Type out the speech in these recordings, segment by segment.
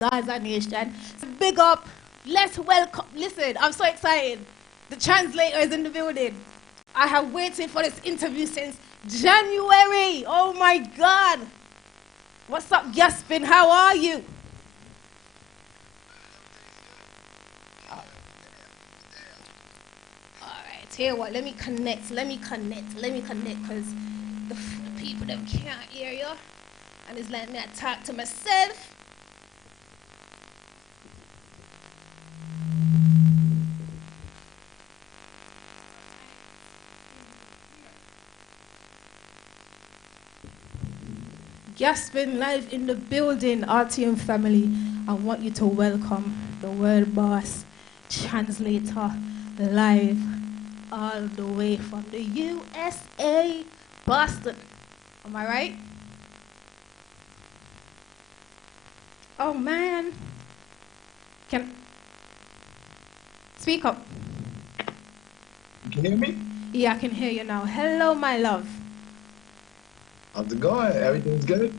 Gaza Nation. So big up. Let's welcome. Listen, I'm so excited. The translator is in the building. I have waited for this interview since January. Oh my God. What's up, Gaspin? How are you? All right, tell you what, let me connect, because the people them can't hear you. And it's letting me talk to myself. Gaspin live in the building, RTM family. I want you to welcome the world boss, translator, live all the way from the USA, Boston. Am I right? Oh man. Can speak up. You can hear me? Yeah, I can hear you now. Hello, my love. How's it going? Everything's good?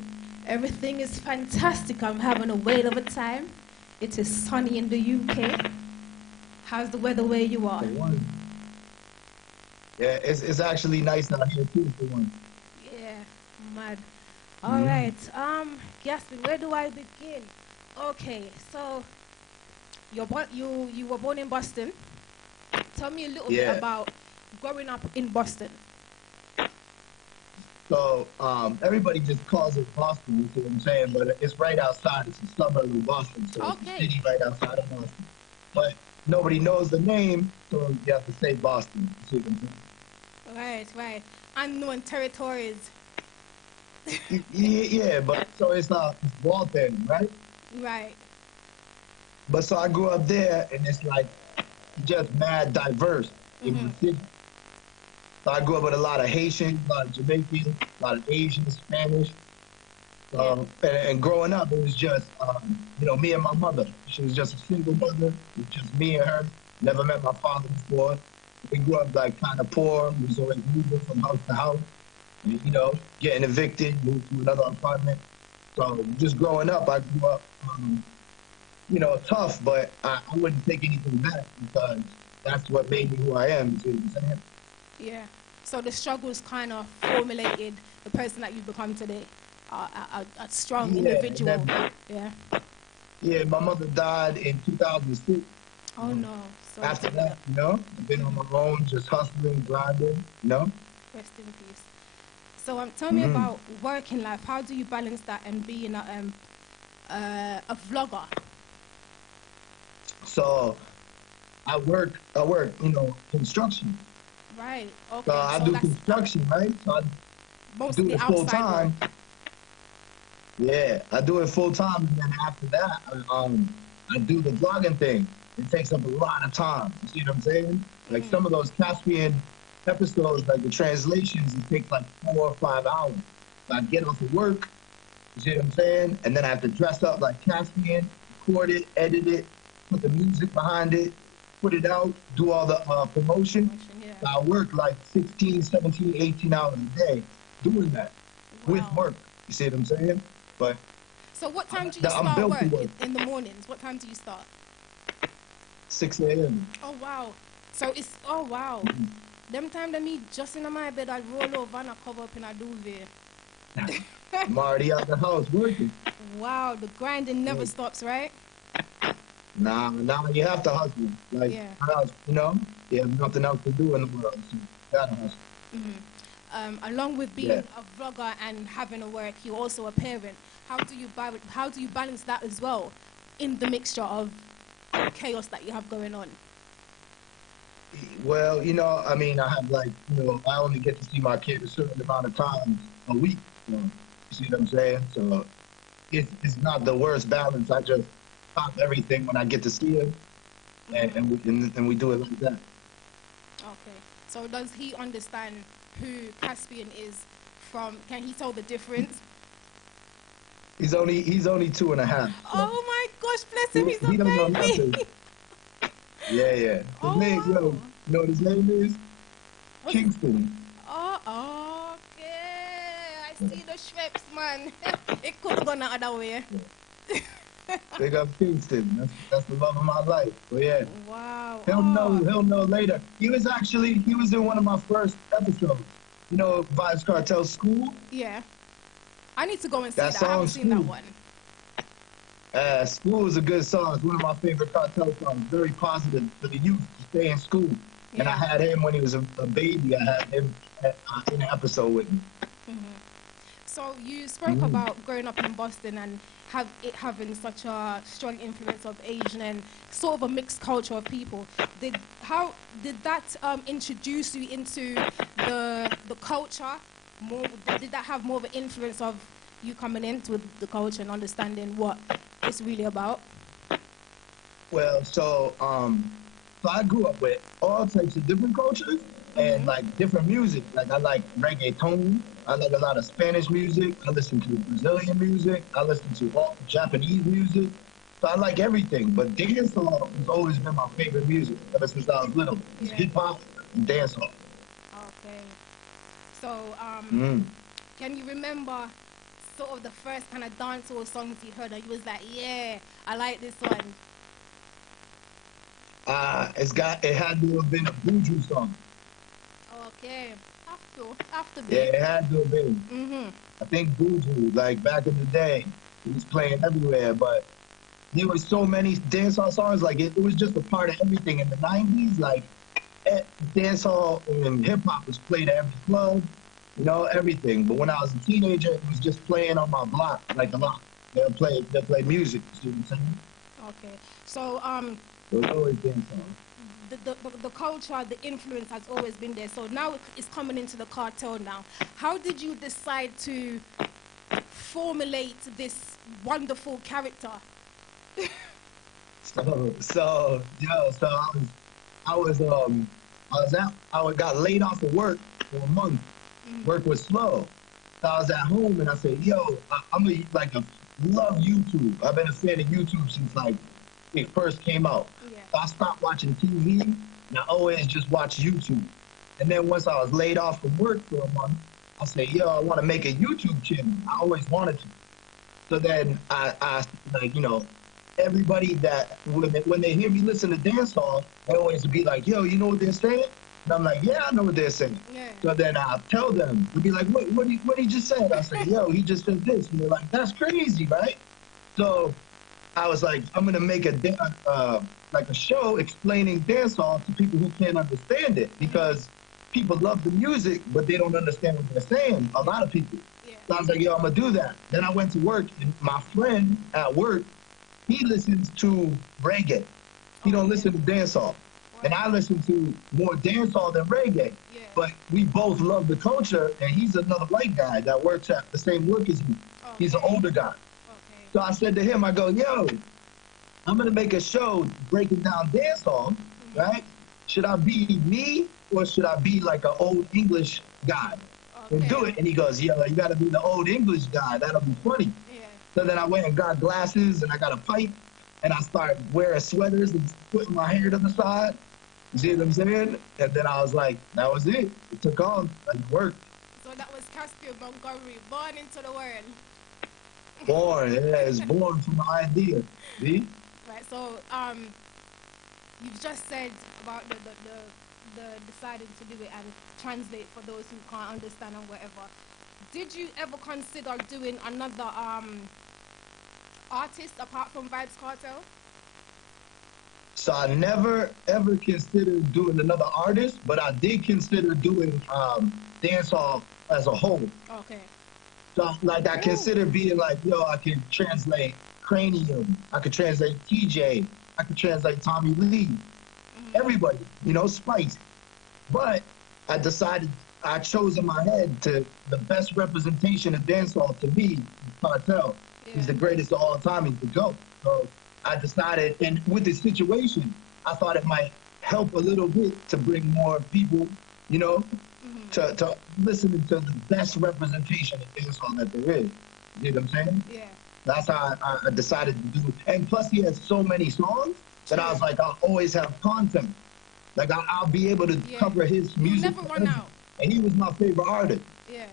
Everything is fantastic. I'm having a whale of a time. It is sunny in the UK. How's the weather where you are? Yeah, it's actually nice out here too for one. Yeah, mad. All right. Gaspin, where do I begin? Okay, so you were born in Boston. Tell me a little bit about growing up in Boston. So everybody just calls it Boston, you see what I'm saying? But it's right outside. It's a suburb of Boston, so it's a city right outside of Boston. But nobody knows the name, so you have to say Boston. You see what I'm saying? Right. Unknown territories. Yeah, but so it's Walton, right? Right. But so I grew up there, and it's like just mad diverse in the city. So I grew up with a lot of Haitians, a lot of Jamaicans, a lot of Asians, Spanish. And growing up, it was just, me and my mother. She was just a single mother. It was just me and her. Never met my father before. We grew up like kind of poor. We was always moving from house to house. And, getting evicted, moved to another apartment. So just growing up, I grew up, tough, but I wouldn't take anything back because that's what made me who I am. You see what I'm saying? Yeah. So the struggles kind of formulated the person that you've become today. A strong individual. Yeah, my mother died in 2006. Oh no. So after that, I've been on my own, just hustling, grinding, Rest in peace. So tell me about working life. How do you balance that and being a vlogger? So I work, construction. Right. Okay. So I do construction, right? So I do it full time. Yeah, I do it full time, and then after that, I do the vlogging thing. It takes up a lot of time. You see what I'm saying? Like some of those Caspian episodes, like the translations, it takes like 4 or 5 hours. So I get off of work, you see what I'm saying? And then I have to dress up like Caspian, record it, edit it, put the music behind it, put it out, do all the promotion. So I work like 16, 17, 18 hours a day doing that with work. You see what I'm saying? But so what time do you start work in the mornings? What time do you start? 6 a.m. Oh wow. So it's Them time that me just in my bed, I roll over and I cover up in a duvet. I'm already out the house working. Wow, the grinding never stops, right? Nah, you have to hustle. Like, you have nothing else to do in the world, so you gotta hustle. Along with being a vlogger and having a work, you're also a parent. How do you balance that as well in the mixture of chaos that you have going on? Well, I have I only get to see my kid a certain amount of times a week. You see what I'm saying? So it's not the worst balance. I just pop everything when I get to see him, and we do it like that. Okay. So does he understand who Caspian is from? Can he tell the difference? He's only 2.5. So oh my gosh, bless him, he's a don't know baby. nothing. Yeah. His name, you know what his name is? Kingston. Oh, okay. I see the Schweppes, man. It could have gone the other way. Big up Kingston. That's the love of my life. But yeah, Wow. he'll know. Oh, He'll know later. He was in one of my first episodes. You know, VYBZ KARTEL School. yeah. I need to go and see That that. I haven't song seen that School. one. School is a good song. It's one of my favorite Cartel songs. Very positive for the youth to stay in school. And I Yeah. had him when he was a baby. I had him in an episode with me. So you spoke about growing up in Boston and have it having such a strong influence of Asian and sort of a mixed culture of people. How did that introduce you into the culture? More did that have more of an influence of you coming into the culture and understanding what it's really about? Well, so I grew up with all types of different cultures and like different music. Like I like reggaeton. I like a lot of Spanish music. I listen to Brazilian music. I listen to all Japanese music. So I like everything. But dancehall has always been my favorite music ever since I was little. It's Yeah. hip hop and dancehall. Okay. So can you remember sort of the first kind of dancehall songs you heard and you was like, yeah, I like this one? It had to have been a Buju song. Okay. After Yeah, bit. it had to have been. I think Buju, like back in the day, he was playing everywhere, but there was so many dancehall songs. Like it was just a part of everything in the '90s. Like dancehall and hip hop was played at every club, you know, everything. But when I was a teenager, it was just playing on my block, like a lot. They'll play music. You see what I'm saying? Okay. So It was always dancehall. the culture, the influence has always been there. So now it's coming into the cartel now. How did you decide to formulate this wonderful character? I got laid off of work for a month. Work was slow. So I was at home and I said, yo, love YouTube. I've been a fan of YouTube since like it first came out. Yeah. So I stopped watching TV and I always just watch YouTube. And then once I was laid off from work for a month, I said, yo, I want to make a YouTube channel. I always wanted to. So then I like, you know, everybody that when they hear me listen to dancehall, they always be like, yo, you know what they're saying? And I'm like, yeah, I know what they're saying. Yeah. So then I'll tell them, they'll be like, what he just said? I say, yo, he just said this. And they're like, that's crazy, right? So I was like, I'm gonna make a show explaining dancehall to people who can't understand it because people love the music, but they don't understand what they're saying. A lot of people. Yeah. So I was like, yo, I'm gonna do that. Then I went to work, and my friend at work, he listens to reggae. He don't listen to dancehall. And I listen to more dancehall than reggae. Yeah. But we both love the culture, and he's another white guy that works at the same work as me. He's an older guy. Okay. So I said to him, I go, yo, I'm gonna make a show breaking down dancehall, right? Should I be me or should I be like an old English guy and do it? And he goes, yo, you gotta be the old English guy. That'll be funny. Yeah. So then I went and got glasses and I got a pipe and I started wearing sweaters and putting my hair to the side. You see what I'm saying? And then I was like, that was it. It took off. It worked. So that was Caspian Montgomery, born into the world. Born, yeah, it's born from the idea. See? Right. So you've just said about the deciding to do it and translate for those who can't understand and whatever. Did you ever consider doing another artist apart from VYBZ KARTEL? So I never ever considered doing another artist, but I did consider doing dancehall as a whole. Okay. So like I consider being like, yo, I can translate Cranium, I could translate TJ, I could translate Tommy Lee, everybody, you know, Spice. But I chose in my head to the best representation of dancehall to me is Cartel. Yeah. He's the greatest of all time. He's the GOAT. So I decided, and with this situation, I thought it might help a little bit to bring more people, you know, to listen to the best representation of dancehall that there is. You know what I'm saying? Yeah. That's how I decided to do it. And plus, he has so many songs that I was like, I'll always have content. Like, I'll be able to cover his music. You'll never run out. And he was my favorite artist. Yeah.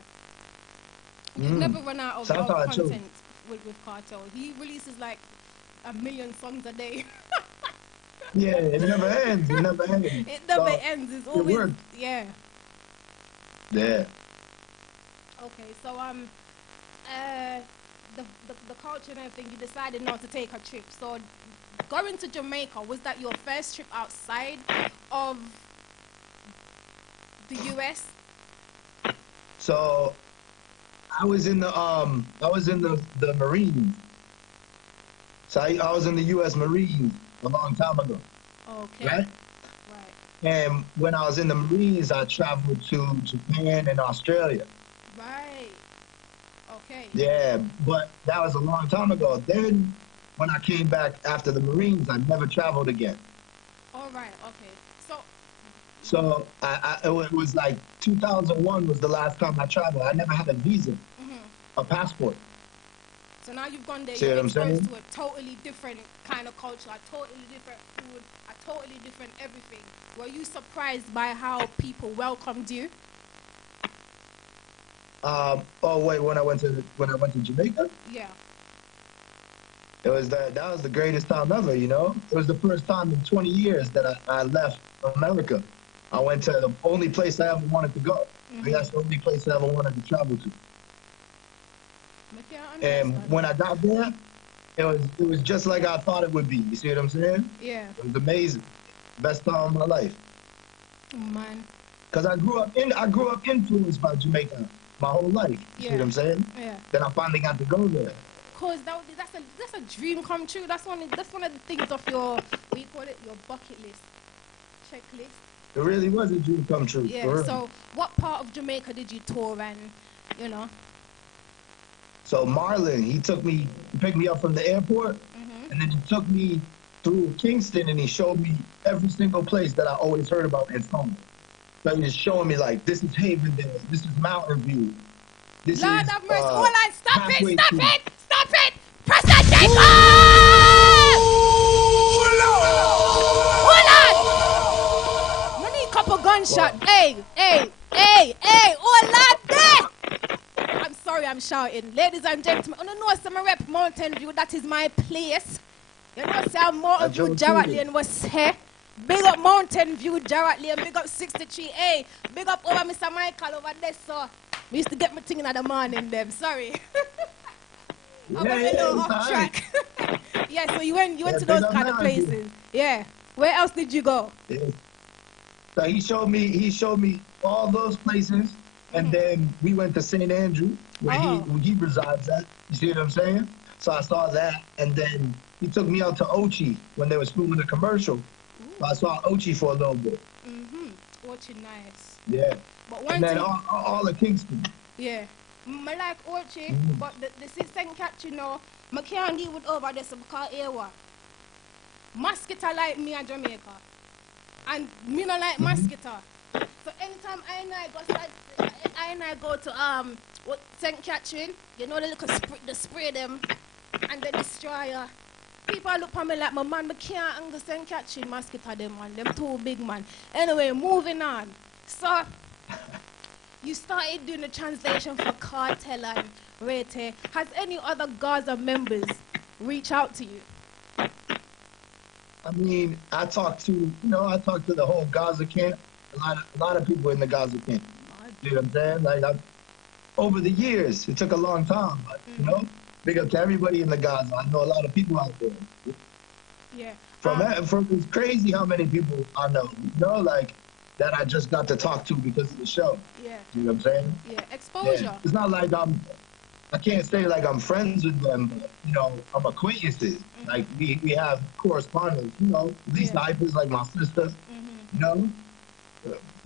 You'll never run out of So content with Cartel. He releases like a million songs a day. Yeah, it never ends. It never ends. It never ends. It's it always, works. yeah. Yeah. Okay, so the culture and everything, you decided not to take a trip. So going to Jamaica, was that your first trip outside of the US? So I was in the Marines. So I was in the US Marines a long time ago. Okay. Right? Right. And when I was in the Marines, I traveled to Japan and Australia. Right. Okay. Yeah, but that was a long time ago. Then when I came back after the Marines, I never traveled again. All right. Okay. So it was like 2001 was the last time I traveled. I never had a visa, a passport. So now you've gone there, See you're what I'm saying? exposed to a totally different kind of culture, a totally different food, a totally different everything. Were you surprised by how people welcomed you? Oh wait, when I went to Jamaica? Yeah. It was that was the greatest time ever, you know? It was the first time in 20 years that I left America. I went to the only place I ever wanted to go. That's the only place I ever wanted to travel to. And when I got there, it was just like I thought it would be. You see what I'm saying? Yeah. It was amazing. Best time of my life. Oh, man. Because I grew up influenced by Jamaica my whole life. You see what I'm saying? Yeah. Then I finally got to go there. Cause that's a dream come true. That's one of the things of your, what you call it, your bucket list, checklist. It really was a dream come true. Yeah. So what part of Jamaica did you tour and, you know? So Marlon, he picked me up from the airport, and then he took me through Kingston, and he showed me every single place that I always heard about in songs. So he was showing me like, this is Havendale, this is Mountain View. This Lord is, have mercy. Hold on, stop it. Press that Hold on. No need couple gunshot. Hey, hold on there. I'm sorry I'm shouting. Ladies and gentlemen, you know some rep Mountain View, that is my place. You know some Mountain View, Jarrett Lane was here. Big up Mountain View, Jarrett Lane, big up 63. Hey, big up over Mr. Michael over there, so we used to get me thinking in the morning them. Sorry. I was a little off track. Yeah, so you went to those kind of places. Yeah. Where else did you go? Yeah. So he showed me all those places, and then we went to St. Andrew, where he resides at. You see what I'm saying? So I saw that, and then he took me out to Ochi when they were filming a commercial. So I saw Ochi for a little bit. Ochi, nice. Yeah. But one and then thing, all of Kingston. Yeah. I like Ochi, but the system catch, you know, I can't deal with over there because Ewa. Mosquito like me in Jamaica. And me not like mosquito. So anytime I go to St. Catherine, you know the little spray them and the destroyer. People look at me like my man, I can't understand Catherine mosquito them man. Them too big man. Anyway, moving on. So you started doing the translation for Kartel and Rete. Has any other Gaza members reached out to you? I mean, I talked to the whole Gaza camp. A lot of people in the Gaza camp. You know what I'm saying? Like over the years, it took a long time, but you know, big up to everybody in the Gaza. I know a lot of people out there. Yeah. It's crazy how many people I know. You know, like that I just got to talk to because of the show. Yeah. You know what I'm saying? Yeah. Exposure. Yeah. It's not like I can't say like I'm friends with them, but you know, I'm acquaintances. Like we have correspondence, you know, at least Hypers like my sister, you know,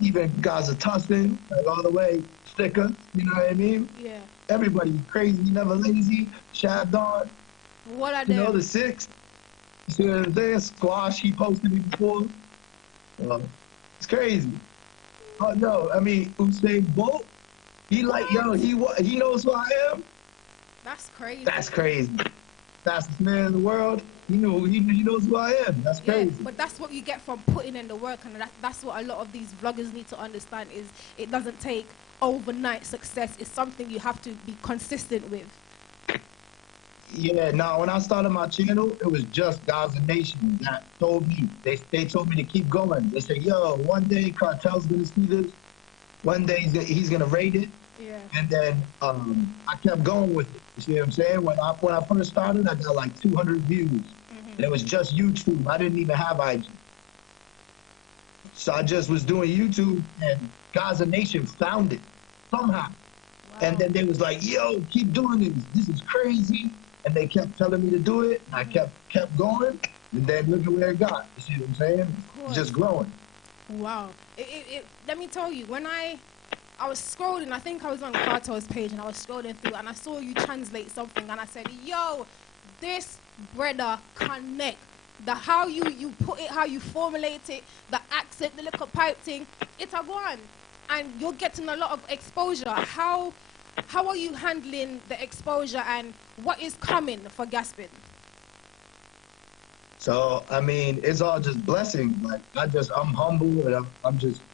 even Gaza Tussin, like all the way Sticker, you know what I mean? Yeah. Everybody crazy, never lazy, Shad Dawn. What are you they? know, the Six. You see what I'm saying? Squash, he posted me before. It's crazy. Oh no, I mean Usain Bolt, he like he knows who I am. That's crazy. That's crazy. Fastest man in the world. He knows who I am. That's crazy. Yeah, but that's what you get from putting in the work, and that's what a lot of these vloggers need to understand is it doesn't take overnight success. It's something you have to be consistent with. Yeah, no, when I started my channel, it was just Gaza Nation that told me. They told me to keep going. They said, yo, one day Cartel's gonna see this. One day he's gonna rate it. Yeah. And then I kept going with it. You see what I'm saying? When I first started, I got like 200 views. And it was just YouTube. I didn't even have IG. So I just was doing YouTube, and Gaza Nation found it somehow. Wow. And then they was like, yo, keep doing this. This is crazy. And they kept telling me to do it. And I kept going. And then look at where it got. You see what I'm saying? It's just growing. Wow. Let me tell you, when I was scrolling, I think I was on Cartel's page, and I was scrolling through, and I saw you translate something, and I said, yo, this brother connect. The how you put it, how you formulate it, the accent, the little pipe thing, it's a one. And you're getting a lot of exposure. How are you handling the exposure, and what is coming for Caspian? So, I mean, it's all just blessings. Like, I'm humble, and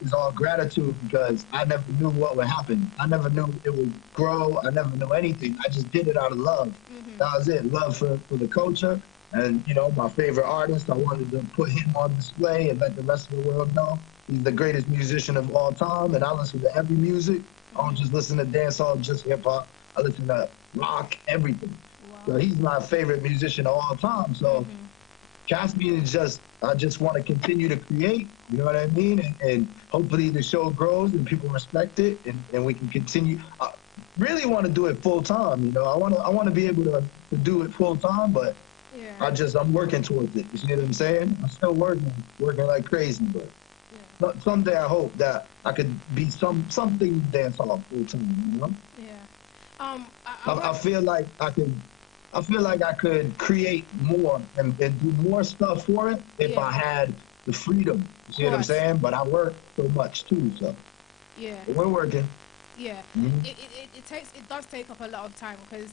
it's all gratitude, because I never knew what would happen. I never knew it would grow. I never knew anything. I just did it out of love. That was it. Love for the culture. And, you know, my favorite artist, I wanted to put him on display and let the rest of the world know he's the greatest musician of all time. And I listen to every music. I don't just listen to dancehall, just hip-hop. I listen to rock, everything. Wow. So he's my favorite musician of all time. So Caspian is I just want to continue to create, you know what I mean? And hopefully the show grows and people respect it, and we can continue. I really want to do it full time, you know? I want to be able to do it full time, but I'm working towards it. You see what I'm saying? I'm still working like crazy, but someday I hope that I could be something dancehall full time, you know? Yeah. I feel like I could create more and do more stuff for it if I had the freedom. You see what I'm saying? But I work so much too, so we're working. Yeah, it does take up a lot of time, because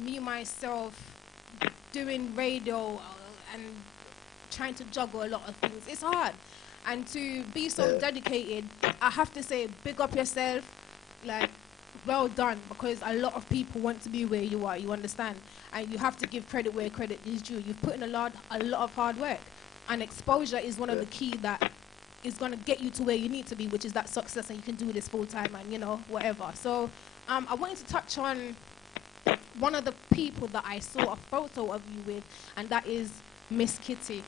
me myself doing radio and trying to juggle a lot of things, it's hard. And to be so dedicated, I have to say, big up yourself, like, well done, because a lot of people want to be where you are, you understand? And you have to give credit where credit is due. You've put in a lot of hard work, and exposure is one of the key that is going to get you to where you need to be, which is that success, and you can do this full time and, you know, whatever. So I wanted to touch on one of the people that I saw a photo of you with, and that is Miss Kitty.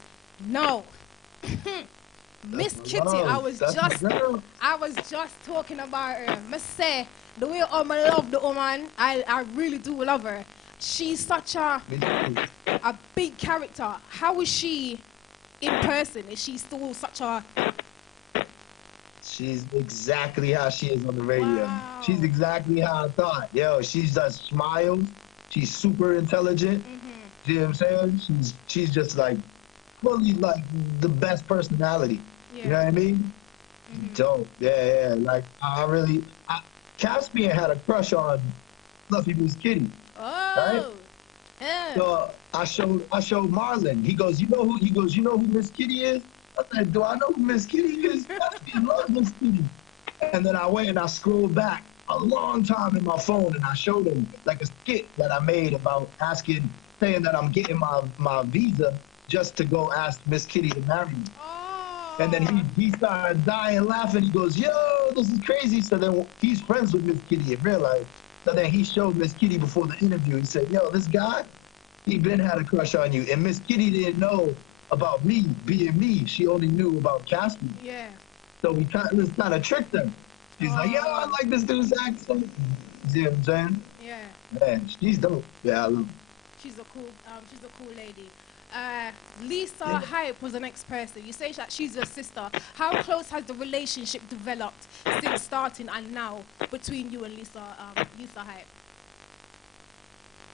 No. Miss Kitty, I was just talking about her. Must say, the way I love the woman, I really do love her. She's such a big character. How is she in person? Is she still such a... She's exactly how she is on the radio. Wow. She's exactly how I thought. Yo, she's just smiles. She's super intelligent. You know what I'm saying? She's just like fully like the best personality. You know what I mean? Dope. Yeah. Like Caspian had a crush on Fluffy Miss Kitty. Oh. Right? So I showed Marlon. He goes, you know who Miss Kitty is? I said, do I know who Miss Kitty is? Caspian loves Miss Kitty. And then I went and I scrolled back a long time in my phone, and I showed him like a skit that I made about saying that I'm getting my visa just to go ask Miss Kitty to marry me. And then he started dying laughing. He goes, yo, this is crazy. So then he's friends with Miss Kitty in real life. So then he showed Miss Kitty before the interview. He said, yo, this guy, he been had a crush on you. And Miss Kitty didn't know about me being me. She only knew about Caspian. Yeah. So we kind of tricked her. He's like, yo, I like this dude's accent. You see what I'm saying? Yeah. Man, she's dope. Yeah, I love her. She's a cool lady. Lisa Hype was the next person. You say that she's your sister. How close has the relationship developed since starting and now between you and Lisa Hype?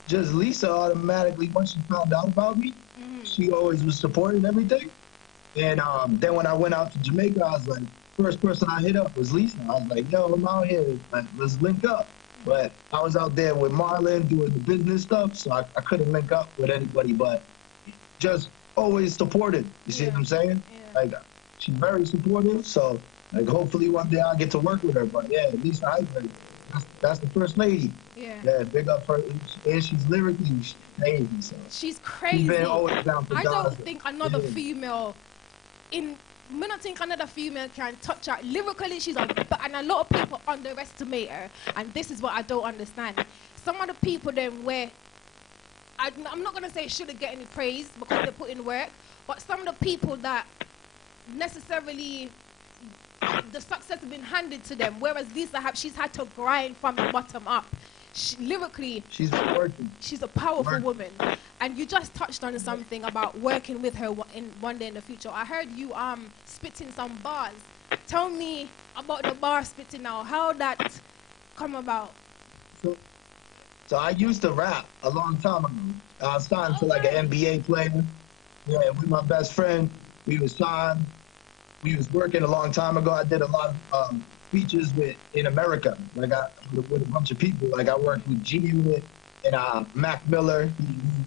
Just Lisa automatically, once she found out about me, she always was supporting everything. And then when I went out to Jamaica, I was like, first person I hit up was Lisa. I was like, yo, I'm out here, like, let's link up. But I was out there with Marlon doing the business stuff, so I couldn't link up with anybody, but just always supported. You see what I'm saying? Yeah. Like, she's very supportive, so like hopefully one day I'll get to work with her. But yeah, Lisa Hype, That's the first lady. Yeah. Yeah, big up her. And she's lyrically crazy. So She's she's crazy. been always down for I don't Gaza. think another Yeah. female in. I don't think another female can touch her. Lyrically, she's a. And a lot of people underestimate her. And this is what I don't understand. Some of the people then where. I'm not going to say shouldn't get any praise because they put in work. But some of the people that necessarily the success has been handed to them, whereas Lisa she's had to grind from the bottom up. Lyrically, She's been working. She's a powerful woman, and you just touched on something about working with her in one day in the future. I heard you spitting some bars. Tell me about the bar spitting now. How that come about? So I used to rap a long time ago. I was signed to like an NBA player. Yeah, with my best friend, we was signed. We was working a long time ago. I did a lot of features in America. Like with a bunch of people. Like I worked with G-Unit and Mac Miller.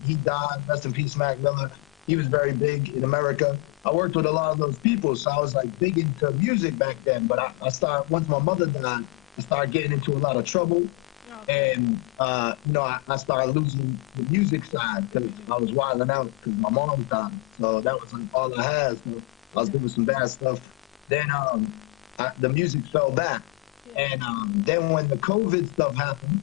He died. Rest in peace, Mac Miller. He was very big in America. I worked with a lot of those people, so I was like big into music back then. But I started, once my mother died, I started getting into a lot of trouble. And, you know, I started losing the music side because I was wilding out because my mom died. So that was like all I had. So I was doing some bad stuff. Then the music fell back. And then when the COVID stuff happened,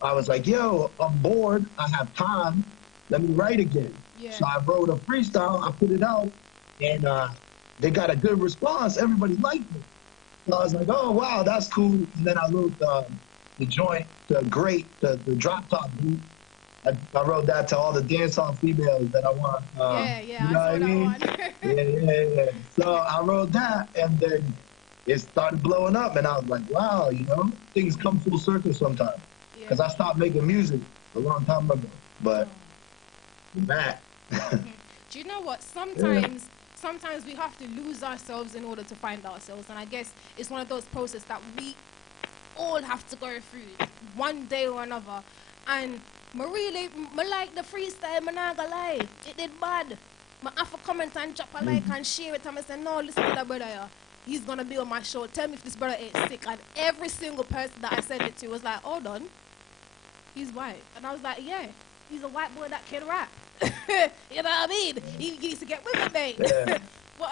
I was like, yo, I'm bored. I have time. Let me write again. Yeah. So I wrote a freestyle. I put it out. And they got a good response. Everybody liked it. So I was like, oh, wow, that's cool. And then I wrote the joint, the drop top beat. I wrote that to all the dancehall females that I want. You know I saw that one. yeah. So I wrote that, and then it started blowing up, and I was like, wow, you know, things come full circle sometimes. Because I stopped making music a long time ago, but I'm back. Do you know what? Sometimes we have to lose ourselves in order to find ourselves, and I guess it's one of those processes that we all have to go through one day or another. And me like the freestyle, I'm not gonna lie, it did bad. I have to comment and drop a like and share it, and I say, no, listen to that brother here. He's gonna be on my show. Tell me if this brother ain't sick. And every single person that I sent it to was like, hold on, he's white. And I was like, yeah, he's a white boy that can rap. You know what I mean? He needs to get with it, mate. Yeah. But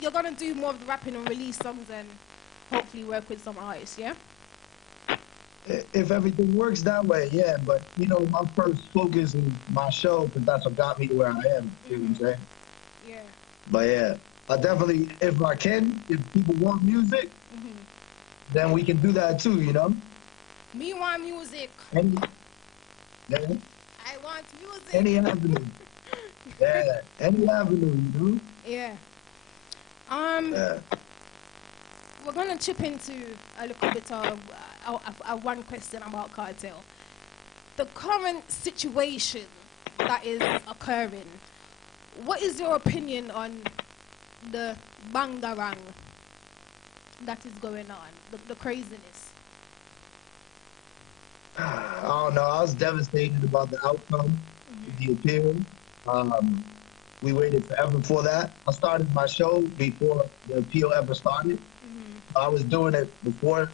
you're gonna do more of the rapping and release songs and hopefully work with some artists, yeah? If everything works that way, yeah. But, you know, my first focus is my show because that's what got me to where I am. You know what I'm saying? Yeah. But, yeah, I definitely, if I can, if people want music, then we can do that too, you know? Me want music. Yeah. I want music. Any avenue. Yeah, any avenue, you know? Yeah. We're going to chip into a little bit of one question about Kartel. The current situation that is occurring, what is your opinion on the bangarang that is going on, the craziness? I don't know. I was devastated about the outcome of the appeal. We waited forever for that. I started my show before the appeal ever started. I was doing it before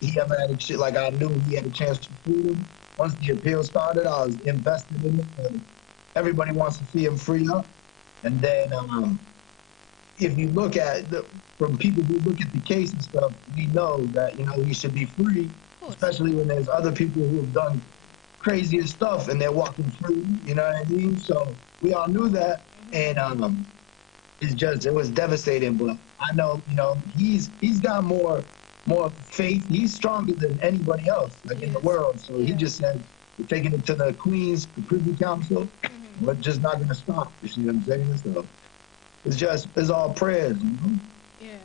he ever had a shit. Like I knew he had a chance to freedom. Once the appeal started, I was invested in it. And everybody wants to see him free up. And then if you look at from people who look at the case and stuff, we know that, you know, he should be free, especially when there's other people who have done crazier stuff and they're walking free, you know what I mean? So we all knew that, and it was devastating, but I know, you know, he's got more faith. He's stronger than anybody else, like in the world. So he just said, we're taking it to the Queens, the Privy Council. We're just not going to stop. You see what I'm saying? So it's all prayers, you know? Yeah.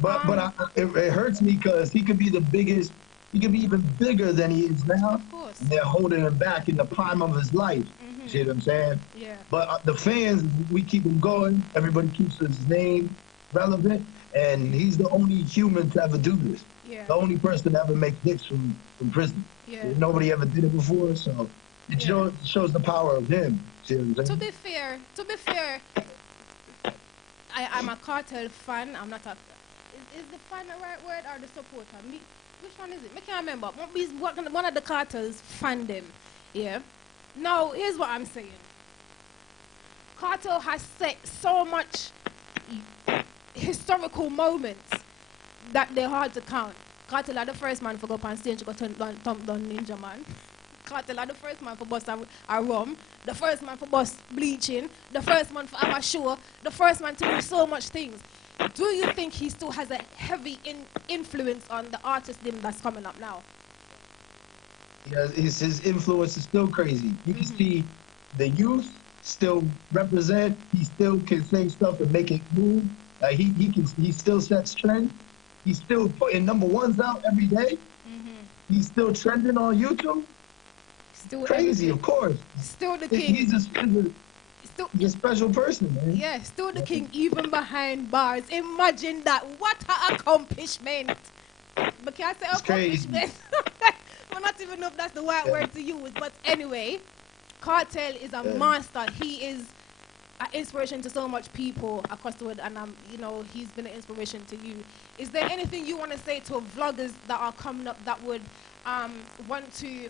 But it hurts me because he could be the biggest. He could be even bigger than he is now. Of course. And they're holding him back in the prime of his life. See what I'm saying? Yeah. But the fans, we keep him going. Everybody keeps his name relevant. And he's the only human to ever do this. Yeah. The only person to ever make hits from prison. Yeah. Nobody ever did it before. So it shows the power of him. See what I'm saying? To be fair, I'm a Kartel fan. I'm not a... Is the fan the right word or the supporter? Which one is it? I can't remember. One of the cartels fan them. Yeah. Now, here's what I'm saying. Cartel has set so much historical moments that they're hard to count. Cartel are the first man for go up on stage to go thump down Ninja Man. Cartel are the first man for bust a rum, the first man for bust bleaching, the first man for have a show, the first man to do so much things. Do you think he still has a heavy influence on the artist that's coming up now? Yeah, his influence is still crazy. You can see the youth still represent. He still can say stuff and make it move. Like he still sets trends. He's still putting #1s out every day. He's still trending on YouTube. Still crazy, everything. Of course. Still the king. He's a special person, man. Yeah, still the king, even behind bars. Imagine that. What an accomplishment. But can I say accomplishment? Well, not even know if that's the right word to use. But anyway, Kartel is a master. He is an inspiration to so much people across the world, and you know, he's been an inspiration to you. Is there anything you want to say to vloggers that are coming up that would want to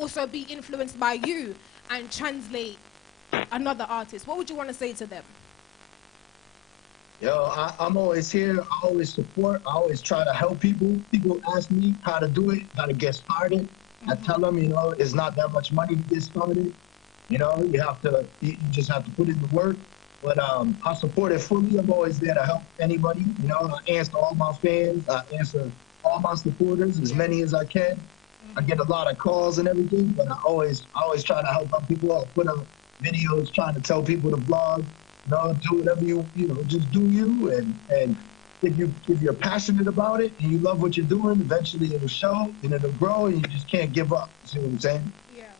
also be influenced by you and translate another artist? What would you want to say to them? Yo, I'm always here. I always support. I always try to help people. People ask me how to do it, how to get started. I tell them, you know, it's not that much money to get started. You know, you just have to put in the work. But I support it fully. I'm always there to help anybody. You know, I answer all my fans. I answer all my supporters, as many as I can. I get a lot of calls and everything, but I always try to help out people. I put up videos trying to tell people to vlog. You know, do whatever you know, just do you. And if you're passionate about it and you love what you're doing, eventually it'll show and it'll grow, and you just can't give up. See what I'm saying? Yeah.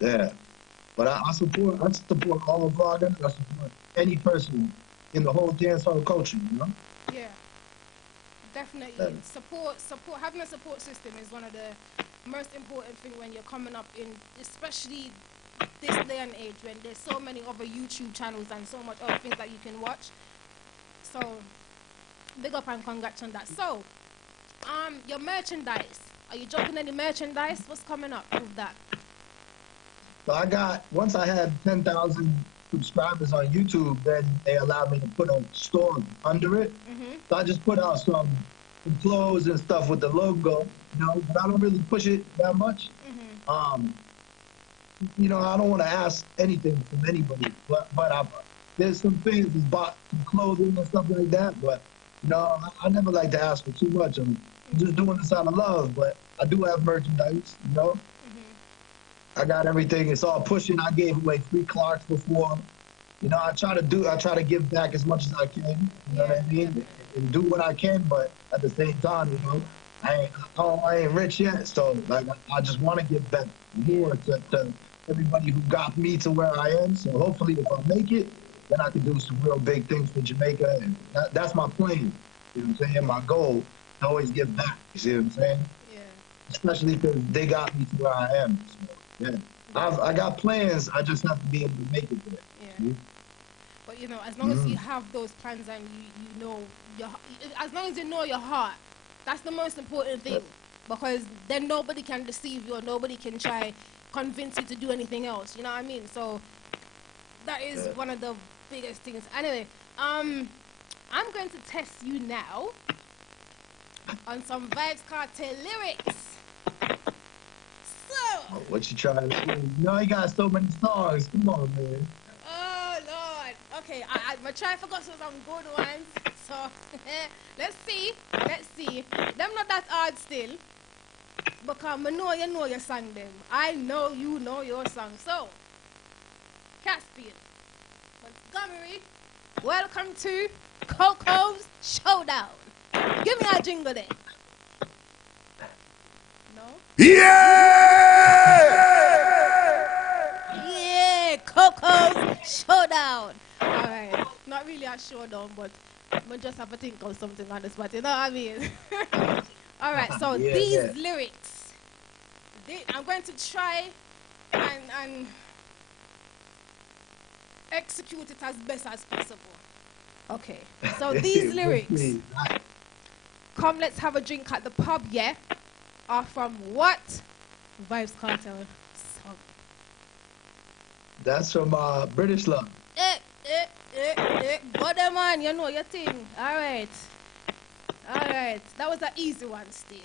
Yeah. But I support all vloggers. I support any person in the whole dancehall culture, you know? Yeah. Definitely. Yeah. Support, having a support system is one of the most important things when you're coming up in, especially this day and age when there's so many other YouTube channels and so much other things that you can watch. So, big up and congrats on that. So, your merchandise. Are you dropping any merchandise? What's coming up with that? So once I had 10,000 subscribers on YouTube, then they allowed me to put a store under it. So I just put out some clothes and stuff with the logo, you know, but I don't really push it that much. You know, I don't want to ask anything from anybody, but there's some things, bought some clothing and stuff like that, but, you know, I never like to ask for too much. I'm just doing this out of love, but I do have merchandise, you know. I got everything. It's all pushing. I gave away free Clarks before. You know, I try to give back as much as I can. You know what I mean? And do what I can, but at the same time, you know, I ain't rich yet, so like I just want to give back more to everybody who got me to where I am. So hopefully, if I make it, then I can do some real big things for Jamaica, and that's my plan. You know what I'm saying? My goal to always give back. You see what I'm saying? Yeah. Especially because they got me to where I am. So, yeah, I got plans. I just have to be able to make it there. Yeah. But you know, as long as you have those plans and you know as long as you know your heart, that's the most important thing. Because then nobody can deceive you or nobody can try convince you to do anything else. You know what I mean? So that is one of the biggest things. Anyway, I'm going to test you now on some VYBZ KARTEL lyrics. So, what you trying to do? You know, he got so many songs. Come on, man. Oh, Lord. Okay, I'm going to try to forget some good ones. So, let's see. Them not that hard still. Because I know you know your song them. I know you know your song. So, Caspian Montgomery, welcome to KOKO's Showdown. Give me a jingle then. No? Yeah! Yeah, KOKO's Showdown. Alright, not really a showdown, but we just have to think of something on the spot, you know what I mean? Alright, so these lyrics, I'm going to try and execute it as best as possible. Okay. So these lyrics, Please. come let's have a drink at the pub, yeah, are from what VYBZ KARTEL song? That's from British Love. Go there, man, you know your thing. Alright. Alright. That was an easy one still.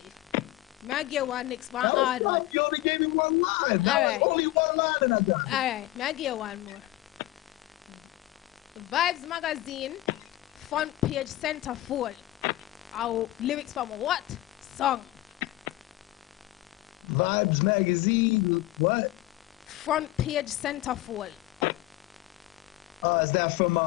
May I get one next one? That was tough. You only gave me one line. That was only one line and I got it. Alright, may I get one more? VYBZ magazine, front page centerfold. Our lyrics from what song? VYBZ magazine, what? Front page centerfold. Is that from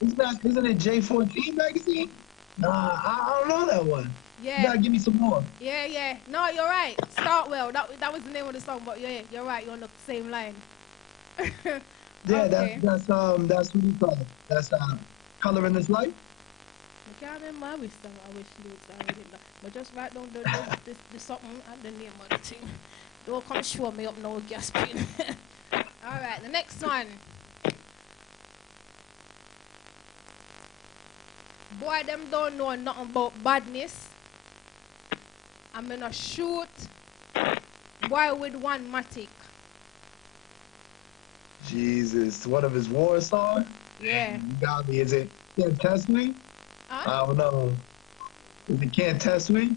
isn't it J14 magazine? Nah, I don't know that one. Yeah. You gotta give me some more. Yeah. No, you're right. Start well. That was the name of the song, but yeah, you're right. You're on the same line. Yeah, okay. that's what you call it. That's Color in This Life. I can't remember which song I wish lyrics I did that. But just write down the something and the name of the thing. Don't come show me up no gasping. Alright, the next one. Boy, them don't know nothing about badness. I'm gonna shoot boy with one matic. Jesus, one of his war songs? Yeah. You got me. Is it Can't Test Me? Huh? I don't know. Is it Can't Test Me?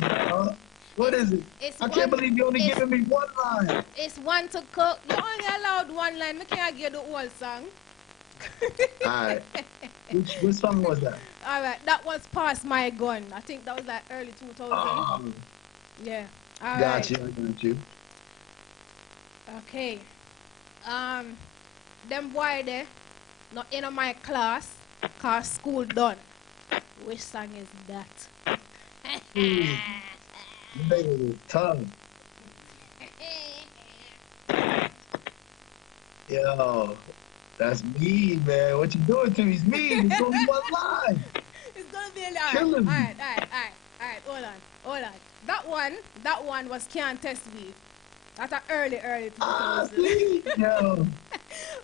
No. What is it? I can't believe you only giving me one line. It's one to cook. You only allowed one line. I can't get the whole song. Alright. Which song was that? Alright, that was Past My Gun. I think that was like early 2000. Yeah. Alright. Got you. Okay. Them boy there, not in my class, cause school done. Which song is that? You made it tough. Yo, that's mean, man. What you doing to me is mean. It's only one line. It's gonna be a line. Killing me. Alright, hold on. That one was Can't Test Me. That's an early 2000. See? Yo.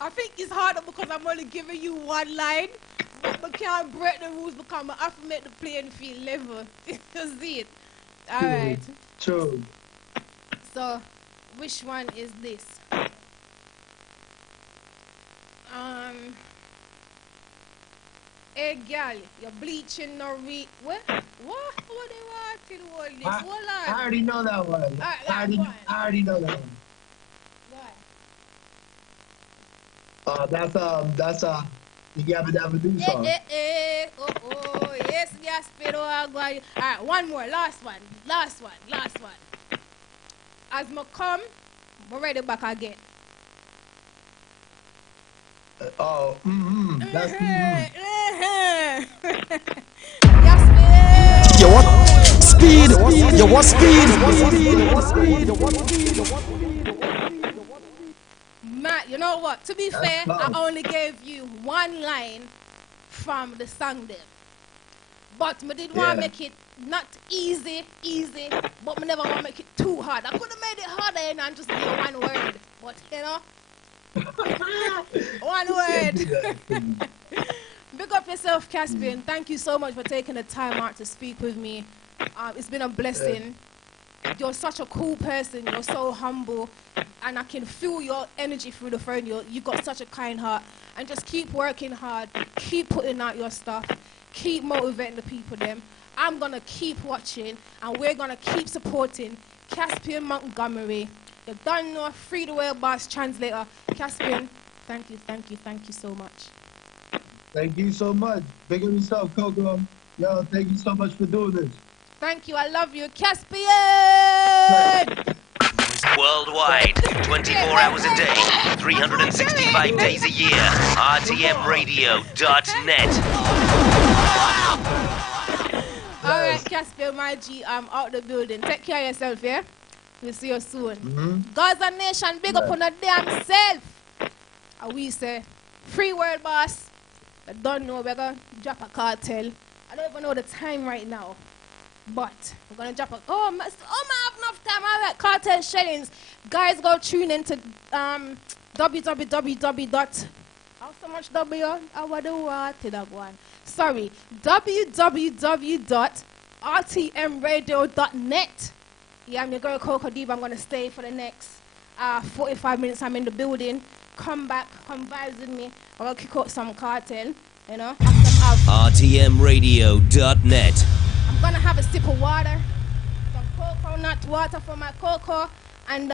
I think it's harder because I'm only giving you one line. But I can't break the rules because I have to make the playing field level. You see it? Alright. True. So, which one is this? Hey girl, you're bleaching no what? What do they want to do all this? Hold on. I already know that one. I already know that one. What? That's the Yabba Dabba Doo song. Yes, alright, one more, last one. As I come, I'm ready back again. That's Yo, what speed? Yo, what speed? Matt, you know what? To be fair, tough. I only gave you one line from the song there. But I did want to make it not easy, but I never want to make it too hard. I could have made it harder and just give one word. But, you know, one word. Big up yourself, Caspian. Thank you so much for taking the time out to speak with me. It's been a blessing. You're such a cool person. You're so humble. And I can feel your energy through the phone. You've got such a kind heart. And just keep working hard. Keep putting out your stuff. Keep motivating the people them. I'm going to keep watching. And we're going to keep supporting Caspian Montgomery. You don't know, free the world boss translator. Caspian, thank you so much. Thank you so much. Big up yourself, Coco. Yo, thank you so much for doing this. Thank you. I love you, Caspian. Worldwide, 24 hours a day, 365 days a year. RTMRadio.net. All right, Caspian, my G, I'm out the building. Take care of yourself, yeah? We'll see you soon. Gaza Nation, big up on the damn self. And we say, free world boss. I don't know, we're going to drop a cartel. I don't even know the time right now. But we're going to drop a... Oh, I have enough time. All right, cartel shellings. Guys, go tune into www. How so much W? I want to water that one. Sorry, www.rtmradio.net. Yeah, I'm your girl KOKO Diva. I'm going to stay for the next 45 minutes. I'm in the building. Come back, come vibes with me. I'm going to kick out some cartel, you know. RTMRadio.net. I'm going to have a sip of water. Some coconut water for my cocoa. And